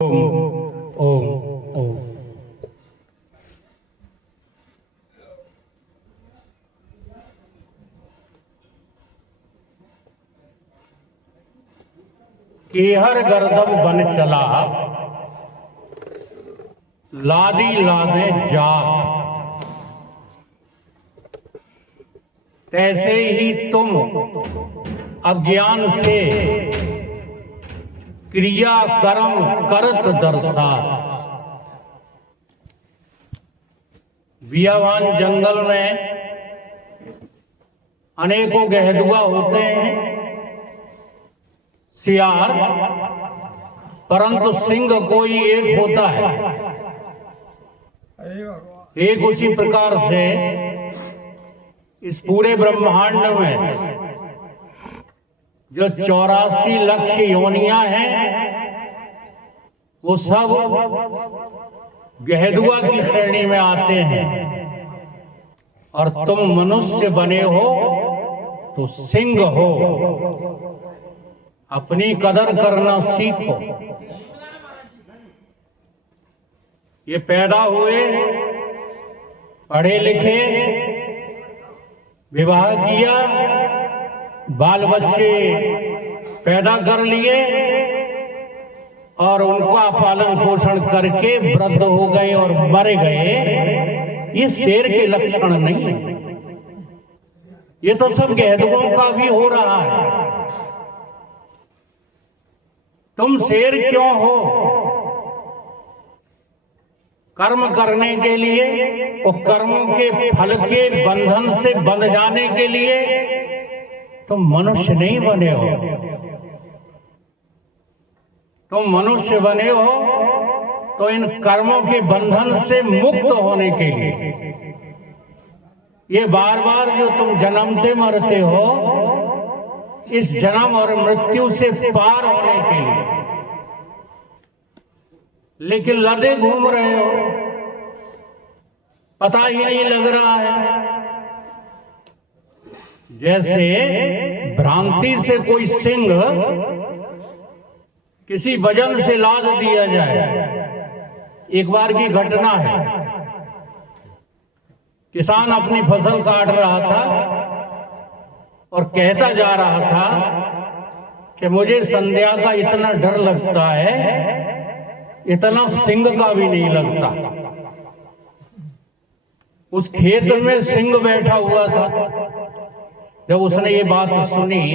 ओम ओम ओम। केहर गर्दब बन चला, लादी लादे जात। तैसे ही तुम अज्ञान से क्रिया कर्म करत दर्शात। बियावान जंगल में अनेकों गहदुआ होते हैं, सियार, परंतु सिंह कोई एक होता है। एक उसी प्रकार से इस पूरे ब्रह्मांड में जो 84 लाख योनियां हैं, वो सब गहदुआ की श्रेणी में आते हैं। और तुम मनुष्य बने हो तो सिंह हो। अपनी कदर करना सीखो। ये पैदा हुए, पढ़े लिखे, विवाह किया, बाल बच्चे पैदा कर लिए और उनका पालन पोषण करके वृद्ध हो गए और मर गए। ये शेर के लक्षण नहीं है। ये तो सब गहदुओं का भी हो रहा है। तुम शेर क्यों हो? कर्म करने के लिए और कर्मों के फल के बंधन से बंध जाने के लिए तुम मनुष्य नहीं बने हो। तुम मनुष्य बने हो तो इन कर्मों के बंधन से मुक्त होने के लिए। ये बार बार जो तुम जन्मते मरते हो, इस जन्म और मृत्यु से पार होने के लिए। लेकिन लदे घूम रहे हो, पता ही नहीं लग रहा है। जैसे भ्रांति से कोई सिंह किसी वजन से लाद दिया जाए। एक बार की घटना है, किसान अपनी फसल काट रहा था और कहता जा रहा था कि मुझे संध्या का इतना डर लगता है, इतना सिंह का भी नहीं लगता। उस खेत में सिंह बैठा हुआ था। जब उसने ये बात सुनी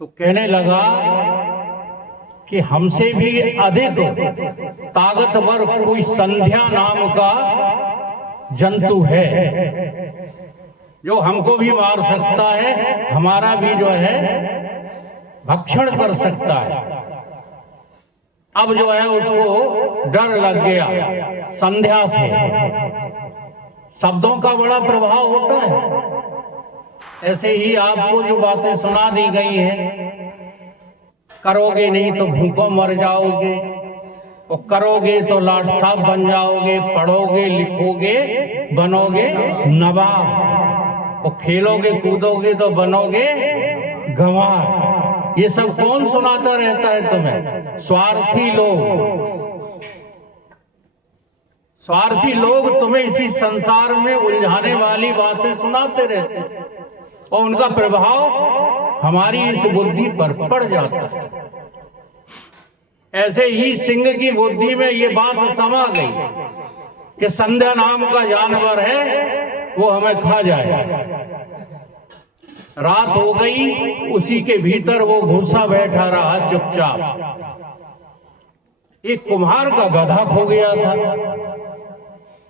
तो कहने लगा कि हमसे भी अधिक ताकतवर कोई संध्या नाम का जंतु है, जो हमको भी मार सकता है, हमारा भी जो है भक्षण कर सकता है। अब जो है उसको डर लग गया संध्या से। शब्दों का बड़ा प्रभाव होता है। ऐसे ही आपको जो बातें सुना दी गई हैं, करोगे नहीं तो भूखों मर जाओगे, और करोगे तो लाट साहब बन जाओगे, पढ़ोगे लिखोगे बनोगे नवाब, और खेलोगे कूदोगे तो बनोगे गंवार। ये सब कौन सुनाता रहता है तुम्हें? स्वार्थी लोग। स्वार्थी लोग तुम्हें इसी संसार में उलझाने वाली बातें सुनाते रहते हैं, और उनका प्रभाव हमारी इस बुद्धि पर पड़ जाता है। ऐसे ही सिंह की बुद्धि में ये बात समा गई कि संध्या नाम का जानवर है, वो हमें खा जाए। रात हो गई, उसी के भीतर वो घुसा बैठा रहा चुपचाप। एक कुम्हार का गधा खो गया था।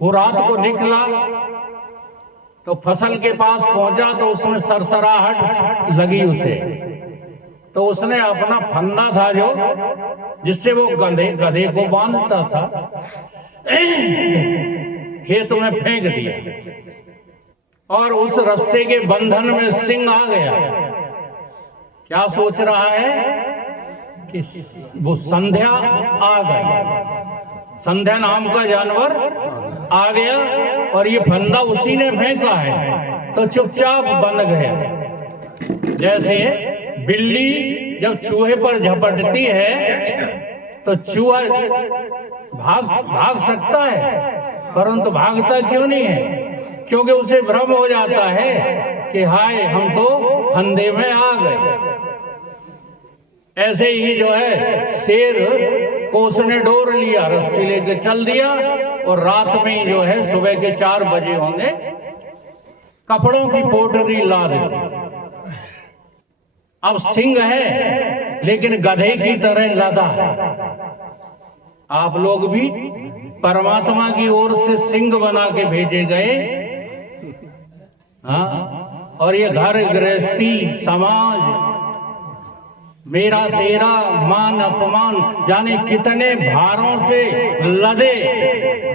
वो रात को निकला तो फसल के पास पहुंचा तो उसमें सरसराहट लगी उसे। तो उसने अपना फंदा था जो जिससे वो गधे को बांधता था, खेत में फेंक दिया, और उस रस्से के बंधन में सिंह आ गया। क्या सोच रहा है कि वो संध्या आ गई, संध्या नाम का जानवर आ गया, और ये फंदा उसी ने फेंका है, तो चुपचाप बंध गया। जैसे बिल्ली जब चूहे पर झपटती है तो चूहा भाग सकता है, परंतु भागता क्यों नहीं है? क्योंकि उसे भ्रम हो जाता है कि हाय हम तो फंदे में आ गए। ऐसे ही जो है शेर को उसने डोर लिया, रस्सी लेके चल दिया और रात में ही जो है सुबह के 4 बजे होंगे कपड़ों की पोटली ला दी। अब सिंह है लेकिन गधे की तरह लदा है। आप लोग भी परमात्मा की ओर से सिंह बना के भेजे गए। हाँ, और ये घर गृहस्थी समाज मेरा तेरा मान अपमान जाने कितने भारों से लदे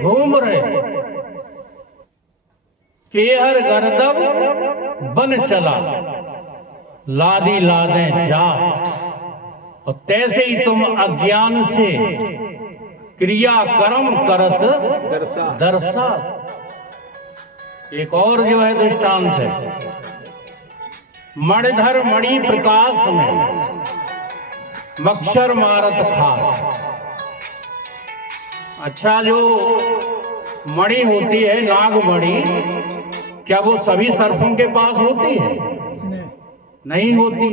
घूम रहे। केहर गर्दब बन चला लादी लादे जात, और तैसे ही तुम अज्ञान से क्रिया कर्म करत दर्शा। एक और जो है दृष्टांत है, मणिधर मणि प्रकाश में मक्षर मारत खात। अच्छा, जो मणि होती है नाग मणि, क्या वो सभी सर्पों के पास होती है? नहीं होती।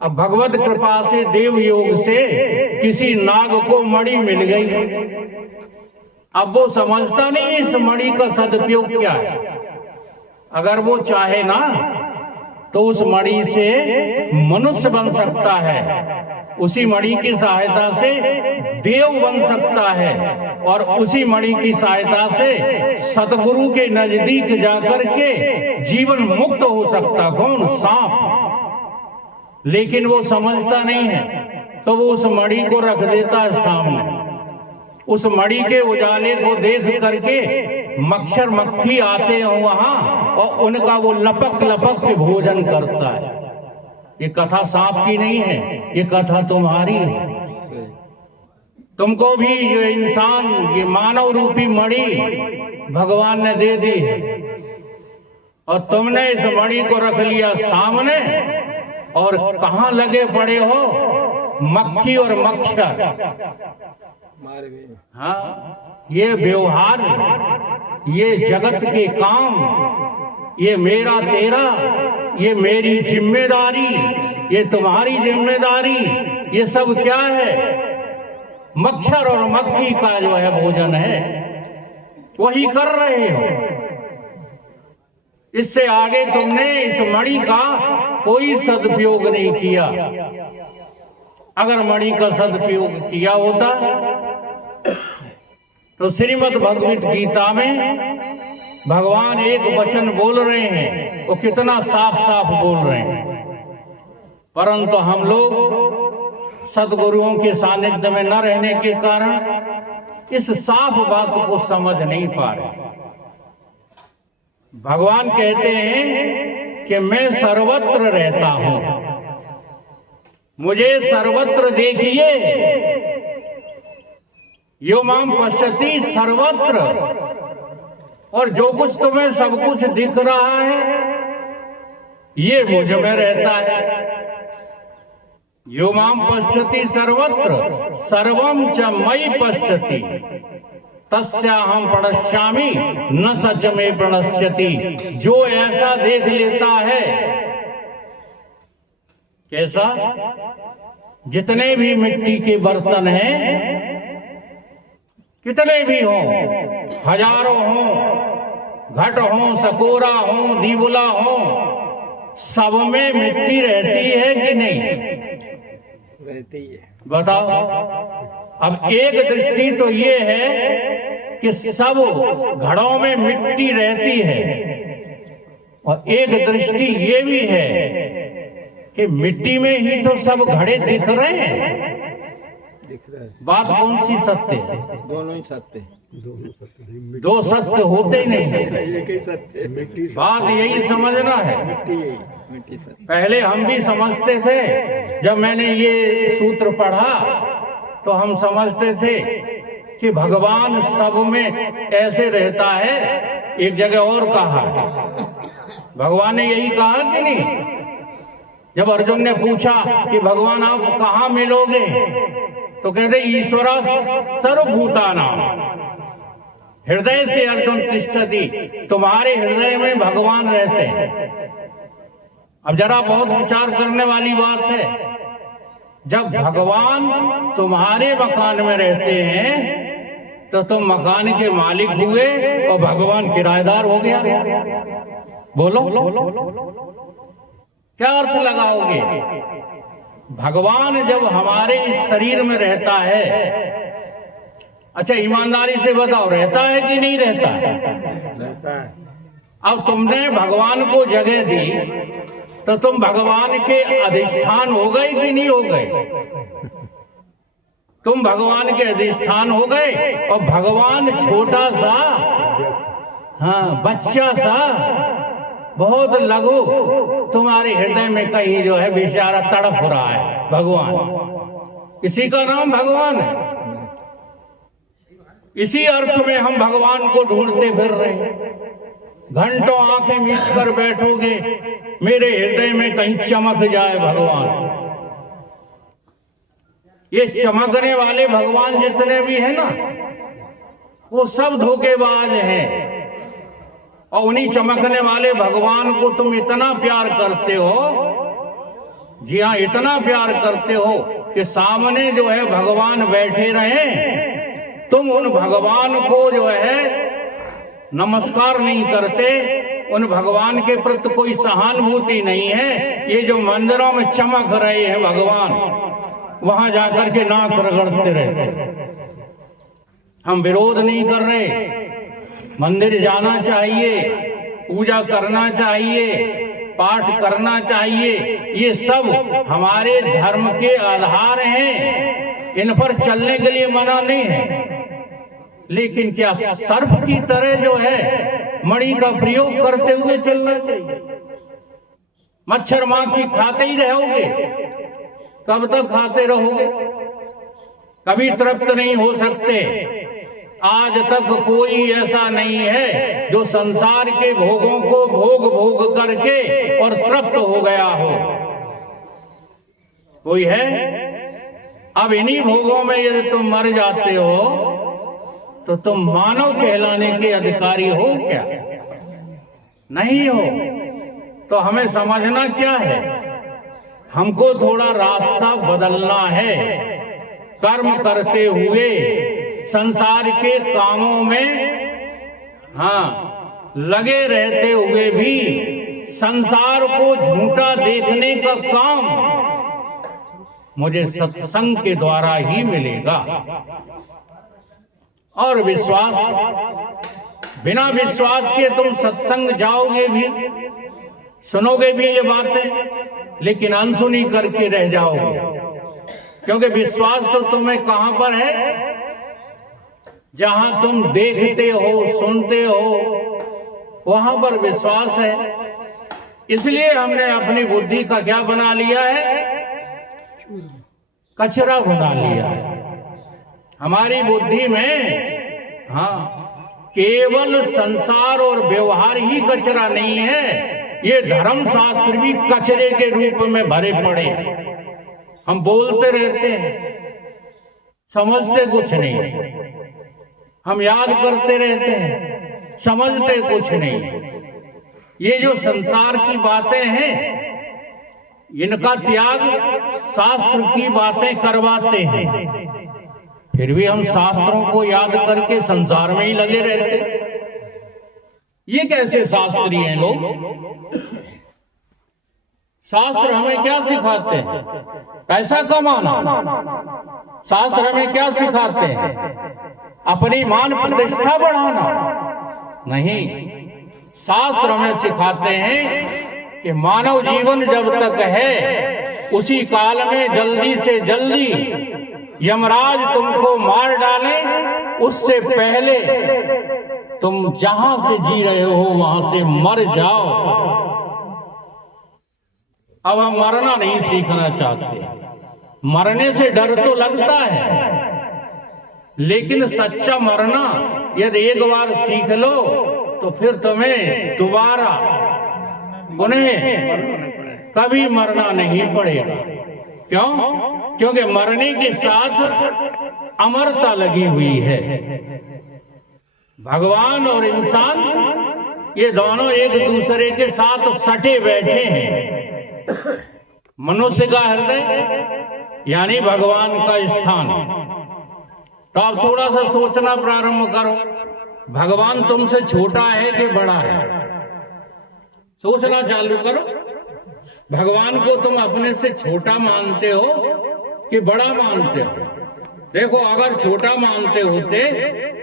अब भगवत कृपा से देव योग से किसी नाग को मणि मिल गई। अब वो समझता नहीं इस मणि का सदुपयोग क्या है। अगर वो चाहे ना तो उस मणि से मनुष्य बन सकता है, उसी मणि की सहायता से देव बन सकता है, और उसी मणि की सहायता से सतगुरु के नजदीक जाकर के जीवन मुक्त हो सकता। कौन? सांप। लेकिन वो समझता नहीं है, तो वो उस मणि को रख देता है सामने। उस मणि के उजाले को देख करके मच्छर मक्खी आते हैं वहां, और उनका वो लपक लपक के भोजन करता है। ये कथा सांप की नहीं है, ये कथा तुम्हारी है। तुमको भी ये इंसान, ये मानव रूपी मणि भगवान ने दे दी है, और तुमने इस मणि को रख लिया सामने, और कहां लगे पड़े हो? मक्खी और मच्छर। हाँ, ये व्यवहार, ये जगत के काम, ये मेरा तेरा, ये मेरी जिम्मेदारी, ये तुम्हारी जिम्मेदारी, ये सब क्या है? मच्छर और मक्खी का जो है भोजन है, वही कर रहे हो। इससे आगे तुमने इस मणि का कोई सदुपयोग नहीं किया। अगर मणि का सदुपयोग किया होता तो श्रीमद् भगवत गीता में भगवान एक वचन बोल रहे हैं, वो कितना साफ साफ बोल रहे हैं, परंतु हम लोग सद्गुरुओं के सानिध्य में न रहने के कारण इस साफ बात को समझ नहीं पा रहे। भगवान कहते हैं कि मैं सर्वत्र रहता हूं, मुझे सर्वत्र देखिए। यो माम पश्यति सर्वत्र, और जो कुछ तुम्हें सब कुछ दिख रहा है ये मुझ में रहता है। यो माम पश्यति सर्वत्र सर्वम च मयि पश्यति तस्याहं प्रणश्यामि न सच में प्रणश्यति। जो ऐसा देख लेता है, कैसा? जितने भी मिट्टी के बर्तन हैं, कितने भी हों, हजारों हों, घट हों, सकोरा हों, दीवला हों, सब में मिट्टी रहती है कि नहीं? रहती है। बताओ। अब एक दृष्टि तो ये है कि सब घड़ों में मिट्टी रहती है, और एक दृष्टि ये भी है कि मिट्टी में ही तो सब घड़े दिख रहे हैं। बात कौन सी सत्य है? दोनों ही सत्य। दो सत्य होते ही नहीं, एक ही सत्य। बात यही समझना है। मिट्टी सत्य। पहले हम भी समझते थे, जब मैंने ये सूत्र पढ़ा तो हम समझते थे कि भगवान सब में ऐसे रहता है। एक जगह और कहा है, भगवान ने यही कहा कि नहीं? जब अर्जुन ने पूछा कि भगवान आप कहाँ मिलोगे, तो कहते ईश्वरा सर्वभूतानां हृदय से अर्जुन तिष्ठति, तुम्हारे हृदय में भगवान रहते हैं। अब जरा बहुत विचार करने वाली बात है, जब भगवान तुम्हारे मकान में रहते हैं तो तुम मकान के मालिक हुए और भगवान किराएदार हो गया। बोलो क्या अर्थ लगाओगे? भगवान जब हमारे इस शरीर में रहता है, अच्छा ईमानदारी से बताओ रहता है कि नहीं रहता है? रहता है। अब तुमने भगवान को जगह दी तो तुम भगवान के अधिष्ठान हो गए कि नहीं हो गए? तुम भगवान के अधिष्ठान हो गए और भगवान छोटा सा, हाँ बच्चा सा, बहुत लघु तुम्हारे हृदय में कहीं जो है बेचारा तड़प रहा है भगवान। इसी का नाम भगवान है। इसी अर्थ में हम भगवान को ढूंढते फिर रहे हैं। घंटों आंखें मीच कर बैठोगे, मेरे हृदय में कहीं चमक जाए भगवान। ये चमकने वाले भगवान जितने भी हैं ना, वो सब धोखेबाज हैं। और उन्हीं चमकने वाले भगवान को तुम इतना प्यार करते हो, जी हाँ इतना प्यार करते हो कि सामने जो है भगवान बैठे रहे, तुम उन भगवान को जो है नमस्कार नहीं करते, उन भगवान के प्रति कोई सहानुभूति नहीं है। ये जो मंदिरों में चमक रहे हैं भगवान, वहां जाकर के नाक रगड़ते रहते। हम विरोध नहीं कर रहे, मंदिर जाना चाहिए, पूजा करना चाहिए, पाठ करना चाहिए, ये सब हमारे धर्म के आधार हैं, इन पर चलने के लिए मना नहीं है। लेकिन क्या सर्प की तरह जो है मणि का प्रयोग करते हुए चलना चाहिए? मच्छर माखी खाते ही रहोगे, कब तक खाते रहोगे? कभी तृप्त नहीं हो सकते। आज तक कोई ऐसा नहीं है जो संसार के भोगों को भोग भोग करके और तृप्त हो गया हो। कोई है? अब इन्हीं भोगों में यदि तुम मर जाते हो तो तुम मानव कहलाने के अधिकारी हो क्या? नहीं हो। तो हमें समझना क्या है? हमको थोड़ा रास्ता बदलना है। कर्म करते हुए संसार के कामों में लगे रहते हुए भी संसार को झूठा देखने का काम मुझे सत्संग के द्वारा ही मिलेगा। और विश्वास, बिना विश्वास के तुम सत्संग जाओगे भी, सुनोगे भी ये बातें, लेकिन अनसुनी करके रह जाओगे। क्योंकि विश्वास तो तुम्हें कहां पर है? जहां तुम देखते हो, सुनते हो, वहां पर विश्वास है। इसलिए हमने अपनी बुद्धि का क्या बना लिया है? कचरा बना लिया है। हमारी बुद्धि में केवल संसार और व्यवहार ही कचरा नहीं है, ये धर्म शास्त्र भी कचरे के रूप में भरे पड़े। हम बोलते रहते हैं, समझते कुछ नहीं। हम याद करते रहते हैं, समझते कुछ नहीं। ये जो संसार की बातें हैं, इनका त्याग शास्त्र की बातें करवाते हैं। फिर भी हम शास्त्रों को याद करके संसार में ही लगे रहते। ये कैसे शास्त्री हैं लोग? शास्त्र हमें क्या सिखाते हैं? पैसा कमाना। शास्त्र हमें क्या सिखाते हैं? अपनी मान प्रतिष्ठा बढ़ाना। नहीं, शास्त्र हमें सिखाते हैं कि मानव जीवन जब तक है, उसी काल में जल्दी से जल्दी यमराज तुमको मार डाले, उससे पहले तुम जहां से जी रहे हो वहां से मर जाओ। अब हम मरना नहीं सीखना चाहते। मरने से डर तो लगता है, लेकिन सच्चा मरना यदि एक बार सीख लो तो फिर तुम्हें दोबारा उन्हें कभी मरना नहीं पड़ेगा। क्यों? क्योंकि मरने के साथ अमरता लगी हुई है। भगवान और इंसान ये दोनों एक दूसरे के साथ सटे बैठे हैं। मनुष्य का हृदय यानी भगवान का स्थान। तो आप थोड़ा सा सोचना प्रारंभ करो, भगवान तुमसे छोटा है कि बड़ा है? सोचना चालू करो, भगवान को तुम अपने से छोटा मानते हो कि बड़ा मानते हो? देखो, अगर छोटा मानते होते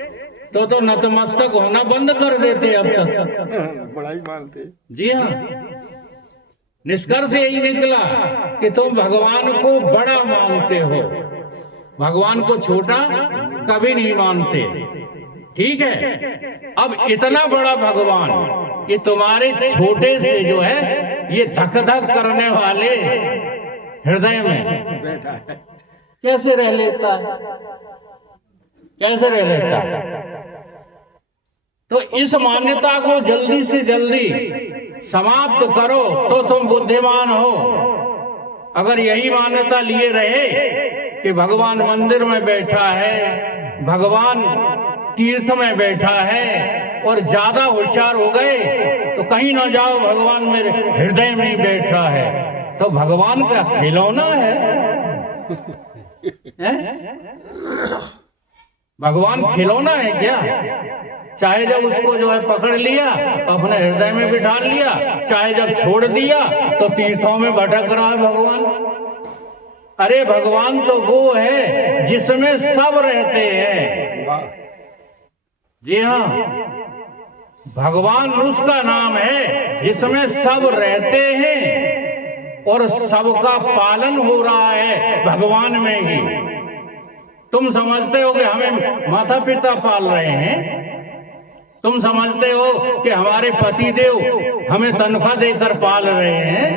तो नतमस्तक होना बंद कर देते अब तक। बड़ा ही मानते। जी हाँ, निष्कर्ष यही निकला कि तुम भगवान को बड़ा मानते हो, भगवान को छोटा कभी नहीं मानते। ठीक है, अब इतना बड़ा भगवान ये तुम्हारे छोटे से जो है ये धक धक करने वाले हृदय में बैठा है। कैसे रह लेता है? कैसे रह लेता है? तो इस मान्यता को जल्दी से जल्दी समाप्त करो तो तुम बुद्धिमान हो। अगर यही मान्यता लिए रहे कि भगवान मंदिर में बैठा है, भगवान तीर्थ में बैठा है और ज्यादा होशियार हो गए तो कहीं ना जाओ भगवान मेरे हृदय में ही बैठा है, तो भगवान का खिलौना है? भगवान खिलौना है क्या? चाहे जब उसको जो है पकड़ लिया अपने हृदय में बिठा लिया, चाहे जब छोड़ दिया तो तीर्थों में भटक रहा है भगवान। अरे भगवान तो वो है जिसमें सब रहते हैं। जी हाँ, भगवान उसका नाम है जिसमें सब रहते हैं और सबका पालन हो रहा है भगवान में ही। तुम समझते हो कि हमें माता पिता पाल रहे हैं, तुम समझते हो कि हमारे पतिदेव हमें तनख्वाह देकर पाल रहे हैं,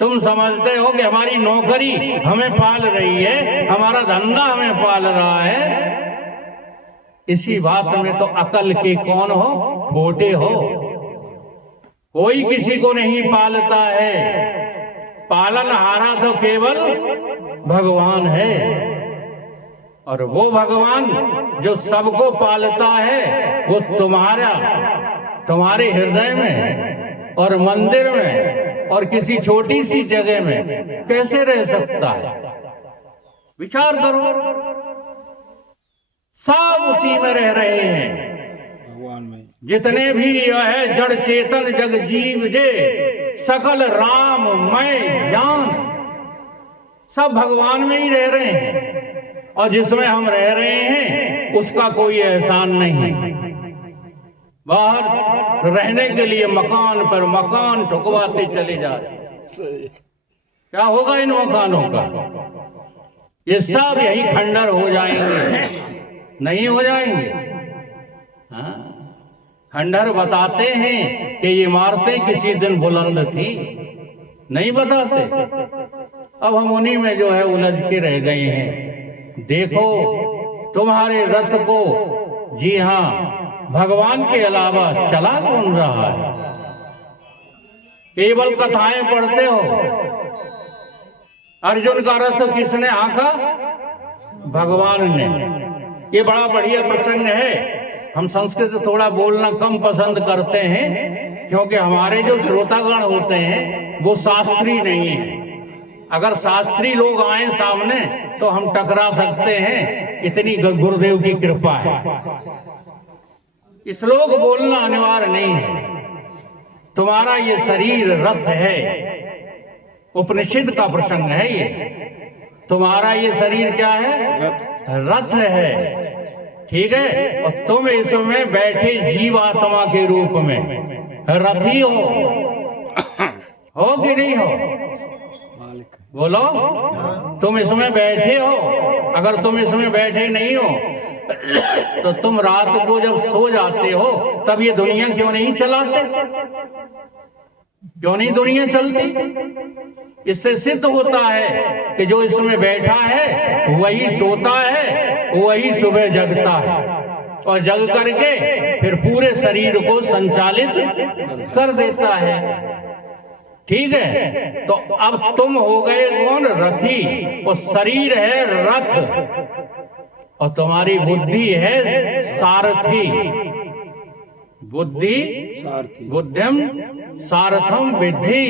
तुम समझते हो कि हमारी नौकरी हमें पाल रही है, हमारा धंधा हमें पाल रहा है। इसी बात में तो अकल के कौन हो? खोटे हो। कोई किसी को नहीं पालता है, पालनहारा तो केवल भगवान है। और वो भगवान जो सबको पालता है वो तुम्हारे हृदय में और मंदिर में और किसी छोटी सी जगह में कैसे रह सकता है? विचार करो, सब उसी में रह रहे हैं। भगवान में जितने भी यह है जड़ चेतन जग जीव जे सकल राम मैं जान, सब भगवान में ही रह रहे हैं। और जिसमें हम रह रहे हैं उसका कोई एहसान नहीं। बाहर रहने के लिए मकान पर मकान ठुकवाते चले जा रहे हैं। क्या होगा इन मकानों का? ये सब यही खंडर हो जाएंगे, नहीं हो जाएंगे? हाँ, खंडर बताते हैं कि ये इमारतें किसी दिन बुलंद थी, नहीं बताते। अब हम उन्हीं में जो है उलझ के रह गए हैं। देखो तुम्हारे रथ को, जी हाँ, भगवान के अलावा चला कौन रहा है? केवल कथाएं पढ़ते हो। अर्जुन का रथ किसने हाँका? भगवान ने। ये बड़ा बढ़िया प्रसंग है। हम संस्कृत थोड़ा बोलना कम पसंद करते हैं क्योंकि हमारे जो श्रोतागण होते हैं वो शास्त्री नहीं है। अगर शास्त्री लोग आए सामने तो हम टकरा सकते हैं, इतनी गुरुदेव की कृपा है। श्लोक बोलना अनिवार्य नहीं है। तुम्हारा ये शरीर रथ है, उपनिषद का प्रसंग है ये। तुम्हारा ये शरीर क्या है? रथ है, ठीक है। और तुम इसमें बैठे जीवात्मा के रूप में रथी हो कि नहीं हो? बोलो, तुम इसमें बैठे हो। अगर तुम इसमें बैठे नहीं हो तो तुम रात को जब सो जाते हो तब ये दुनिया क्यों नहीं चलाते? क्यों नहीं दुनिया चलती? इससे सिद्ध होता है कि जो इसमें बैठा है वही सोता है, वही सुबह जगता है और जग करके फिर पूरे शरीर को संचालित कर देता है। ठीक है। तो अब तुम हो गए कौन? रथी। वो शरीर है रथ और तुम्हारी बुद्धि है सारथी। बुद्धि सारथी। बुद्धिम सारथम विद्धि,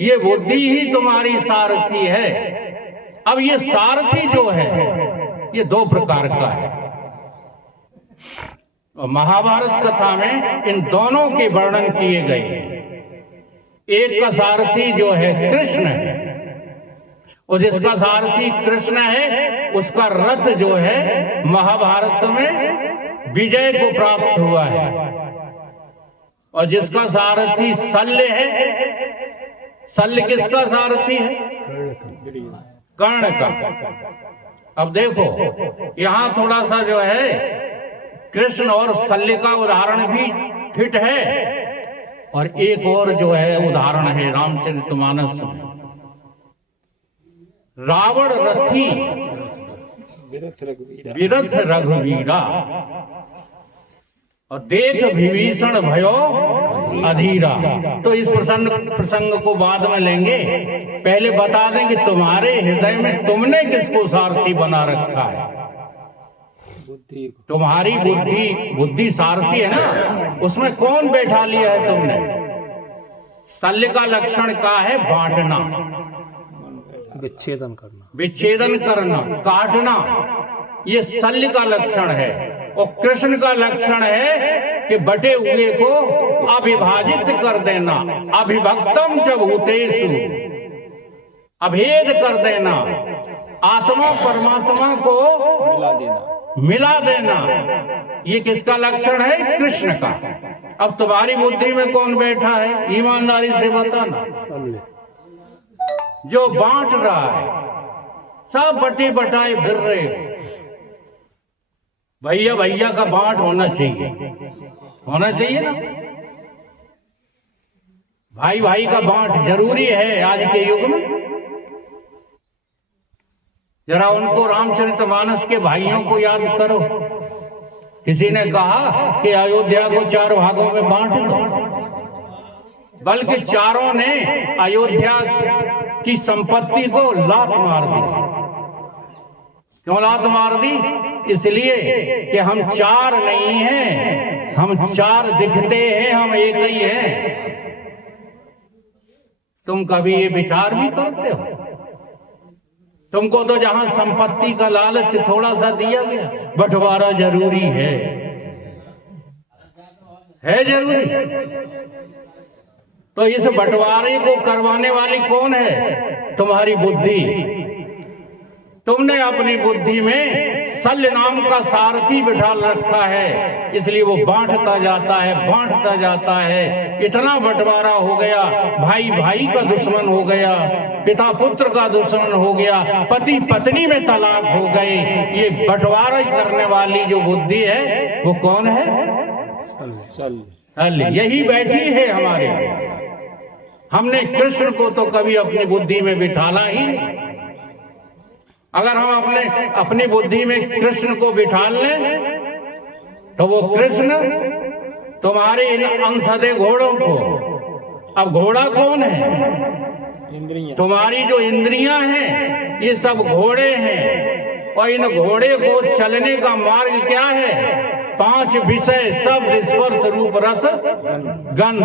ये बुद्धि ही तुम्हारी सारथी है। अब ये सारथी जो है ये दो प्रकार का है और महाभारत कथा में इन दोनों के वर्णन किए गए हैं। एक का सारथी जो है कृष्ण है और जिसका सारथी कृष्ण है उसका रथ जो है महाभारत में विजय को प्राप्त हुआ है। और जिसका सारथी शल्य है, शल्य किसका सारथी है? कर्ण का। अब देखो यहां थोड़ा सा जो है कृष्ण और शल्य का उदाहरण भी फिट है और एक और जो है उदाहरण है रामचरितमानस में। रावण रथी विरथ रघुवीरा और देख विभीषण भयो अधीरा। तो इस प्रसंग को बाद में लेंगे, पहले बता दें कि तुम्हारे हृदय में तुमने किसको सारथी बना रखा है? तुम्हारी बुद्धि सारथी है ना, उसमें कौन बैठा लिया है तुमने? शल्य का लक्षण क्या है? बांटना, विच्छेदन करना, काटना, ये शल्य का लक्षण है। और कृष्ण का लक्षण है कि बटे हुए को अविभाजित कर देना, अभिभक्तम च भूतेषु, अभेद कर देना, आत्मा परमात्मा को मिला देना, ये किसका लक्षण है? कृष्ण का। अब तुम्हारी बुद्धि में कौन बैठा है? ईमानदारी से बताना। जो बांट रहा है, सब बटे बटाए फिर रहे हो। भैया भैया का बांट होना चाहिए, होना चाहिए ना। भाई भाई का बांट जरूरी है आज के युग में। जरा उनको रामचरितमानस के भाइयों को याद करो। किसी ने कहा कि अयोध्या को 4 भागों में बांट दो, बल्कि चारों ने अयोध्या की संपत्ति को लात मार दी। क्यों लात मार दी? इसलिए कि हम 4 नहीं हैं, हम 4 दिखते हैं, हम एक ही हैं। तुम कभी ये विचार भी करते हो? तुमको तो जहां संपत्ति का लालच थोड़ा सा दिया गया, बंटवारा जरूरी है जरूरी। तो इस बंटवारे को करवाने वाली कौन है? तुम्हारी बुद्धि। तुमने अपनी बुद्धि में शल्य नाम का सारथी बिठा रखा है, इसलिए वो बांटता जाता है, बांटता जाता है। इतना बंटवारा हो गया, भाई भाई का दुश्मन हो गया, पिता पुत्र का दुश्मन हो गया, पति पत्नी में तलाक हो गए। ये बंटवारा करने वाली जो बुद्धि है वो कौन है? शल्य। यही बैठी है हमारे। हमने कृष्ण को तो कभी अपनी बुद्धि में बिठाला ही नहीं। अगर हम अपनी बुद्धि में कृष्ण को बिठा लें तो वो कृष्ण तुम्हारे इन अंशदे घोड़ों को, अब घोड़ा कौन है? इंद्रियां। तुम्हारी जो इंद्रियां हैं ये सब घोड़े हैं और इन घोड़े को चलने का मार्ग क्या है? 5 विषय, शब्द, स्पर्श, रूप, रस, गंध।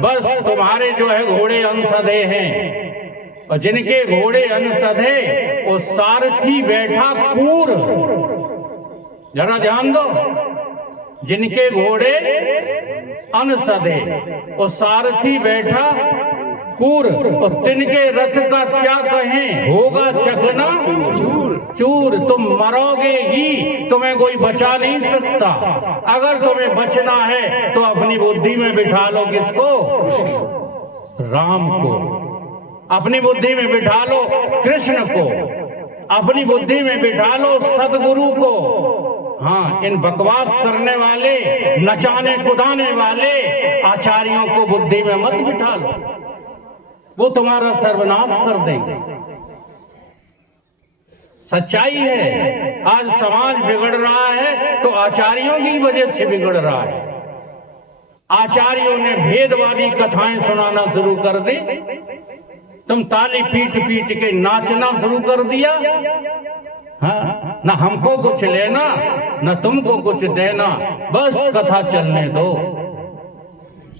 बस तुम्हारे जो है घोड़े अंशदे हैं और जिनके घोड़े अनसधे वो सारथी बैठा कूर। जरा ध्यान दो, जिनके घोड़े अनसधे वो सारथी बैठा कूर और तिनके रथ का क्या कहें? होगा चकना चूर। तुम मरोगे ही, तुम्हें कोई बचा नहीं सकता। अगर तुम्हें बचना है तो अपनी बुद्धि में बिठा लो किसको? राम को। अपनी बुद्धि में बिठा लो कृष्ण को, अपनी बुद्धि में बिठा लो सदगुरु को। हाँ, इन बकवास करने वाले, नचाने कुदाने वाले आचार्यों को बुद्धि में मत बिठा लो, वो तुम्हारा सर्वनाश कर देंगे। सच्चाई है, आज समाज बिगड़ रहा है तो आचार्यों की वजह से बिगड़ रहा है। आचार्यों ने भेदवादी कथाएं सुनाना शुरू कर दी, तुम ताली पीट पीट के नाचना शुरू कर दिया। हाँ, ना हमको कुछ लेना ना तुमको कुछ देना, बस कथा चलने दो।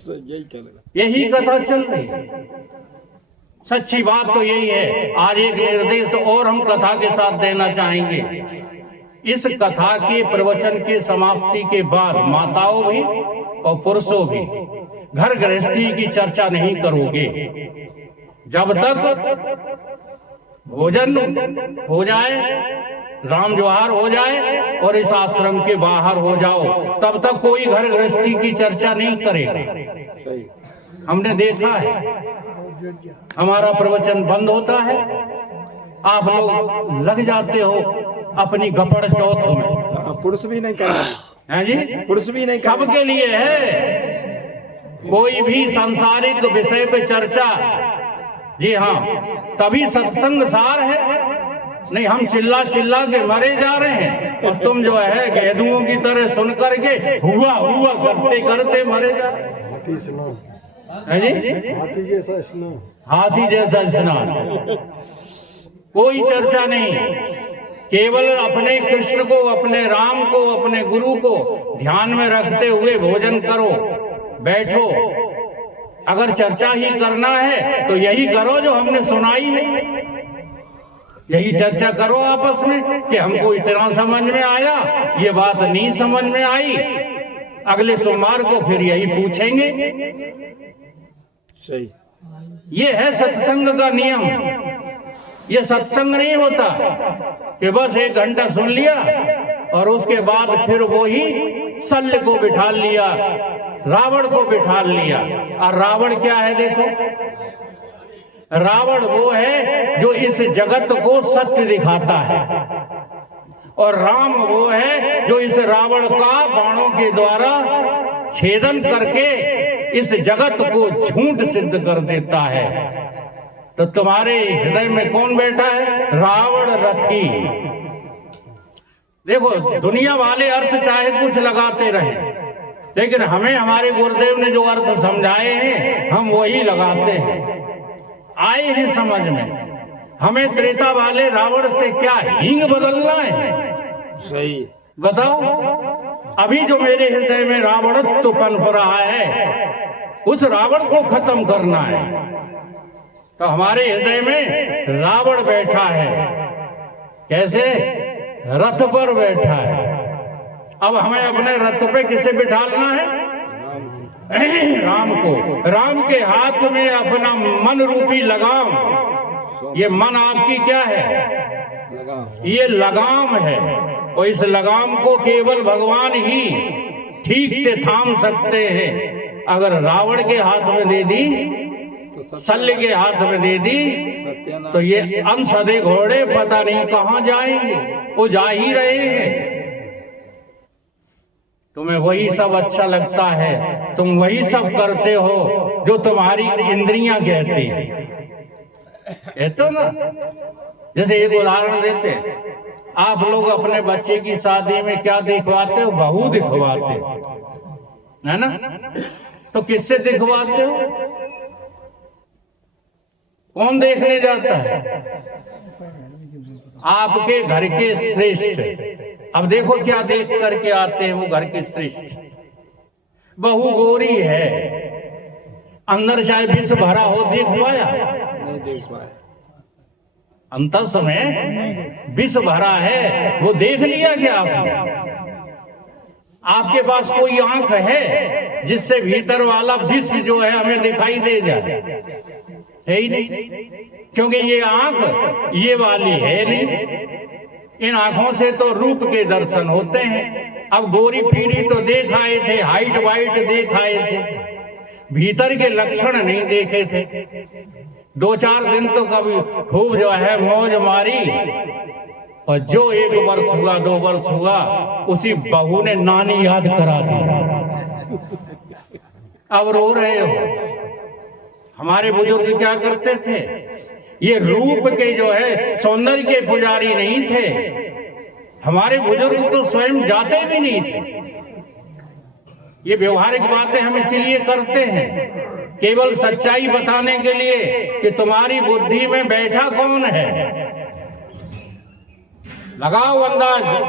यही चलेगा। यही कथा चल रही है। सच्ची बात तो यही है। आज एक निर्देश और हम कथा के साथ देना चाहेंगे। इस कथा के प्रवचन के समाप्ति के बाद माताओं भी और पुरुषों भी घर गृहस्थी की चर्चा नहीं करोगे जब तक भोजन हो जाए, राम जोहार हो जाए और इस आश्रम के बाहर हो जाओ, तब तक कोई घर गृहस्थी की चर्चा नहीं करेगा। सही। हमने देखा है, हमारा प्रवचन बंद होता है, आप लोग लग जाते हो अपनी गपड़ चौथ में। पुरुष भी नहीं करेंगे। हैं जी? पुरुष भी नहीं करेंगे। सबके लिए है। कोई भी सांसारिक विषय पे चर्चा, जी हाँ, तभी सत्संग सार है। नहीं हम चिल्ला चिल्ला के मरे जा रहे हैं और तुम जो है गेंदुओं की तरह सुन करके हुआ हुआ करते करते मरे जा रहे हैं। है जी? हाथी जैसा स्नान। हाथी जैसा स्नान। कोई चर्चा नहीं, केवल अपने कृष्ण को, अपने राम को, अपने गुरु को ध्यान में रखते हुए भोजन करो, बैठो। अगर चर्चा ही करना है तो यही करो जो हमने सुनाई है। यही चर्चा करो आपस में कि हमको इतना समझ में आया, ये बात नहीं समझ में आई, अगले सोमवार को फिर यही पूछेंगे। सही। ये है सत्संग का नियम। ये सत्संग नहीं होता कि बस 1 घंटा सुन लिया और उसके बाद फिर वो ही शल्य को बिठा लिया, रावण को बिठा लिया। और रावण क्या है देखो, रावण वो है जो इस जगत को सत्य दिखाता है और राम वो है जो इस रावण का बाणों के द्वारा छेदन करके इस जगत को झूठ सिद्ध कर देता है। तो तुम्हारे हृदय में कौन बैठा है? रावण रथी। देखो दुनिया वाले अर्थ चाहे कुछ लगाते रहे, लेकिन हमें हमारे गुरुदेव ने जो अर्थ समझाए हैं हम वही लगाते हैं। आए हैं समझ में। हमें त्रेता वाले रावण से क्या हींग बदलना है? सही। बताओ। अभी जो मेरे हृदय में रावणत्व पनप रहा है उस रावण को खत्म करना है। तो हमारे हृदय में रावण बैठा है। कैसे? रथ पर बैठा है। अब हमें अपने रथ पे किसे बिठालना है? राम को। राम के हाथ में अपना मन रूपी लगाम। ये मन आपकी क्या है? लगाम। ये लगाम है और इस लगाम को केवल भगवान ही ठीक से थाम सकते हैं। अगर रावण के हाथ में दे दी, शल्य के हाथ में दे दी, तो ये अनसदे घोड़े पता नहीं कहां जाएंगे, वो जा ही रहे हैं। तुम्हें वही सब अच्छा लगता है, तुम वही सब करते हो जो तुम्हारी इंद्रियां कहती हैं। कहते हो ना। जैसे एक उदाहरण देते, आप लोग अपने बच्चे की शादी में क्या दिखवाते हो? बहू दिखवाते हो, है ना? तो किससे दिखवाते हो? कौन देखने जाता है? आपके घर के श्रेष्ठ। अब देखो क्या देख करके आते हैं वो घर के श्रेष्ठ। बहू गोरी है, अंदर चाहे विष भरा हो, देख पाया? नहीं देख पाया। अंतस में विष भरा है, वो देख लिया क्या आपने? आपके पास कोई आंख है जिससे भीतर वाला विष जो है हमें दिखाई दे जाए? है ही नहीं, क्योंकि ये आंख ये वाली है नहीं। इन आंखों से तो रूप के दर्शन होते हैं। अब गोरी पीरी तो देख आए थे, हाइट वाइट देख आए थे, भीतर के लक्षण नहीं देखे थे। 2-4 दिन तो कभी खूब जो है मौज मारी, और जो 1 वर्ष हुआ 2 वर्ष हुआ उसी बहू ने नानी याद करा दी। अब रो रहे हो। हमारे बुजुर्ग क्या करते थे? ये रूप के जो है सौंदर्य के पुजारी नहीं थे। हमारे बुजुर्ग तो स्वयं जाते भी नहीं थे। ये व्यवहारिक बातें हम इसीलिए करते हैं, केवल सच्चाई बताने के लिए कि तुम्हारी बुद्धि में बैठा कौन है। लगाओ अंदाज।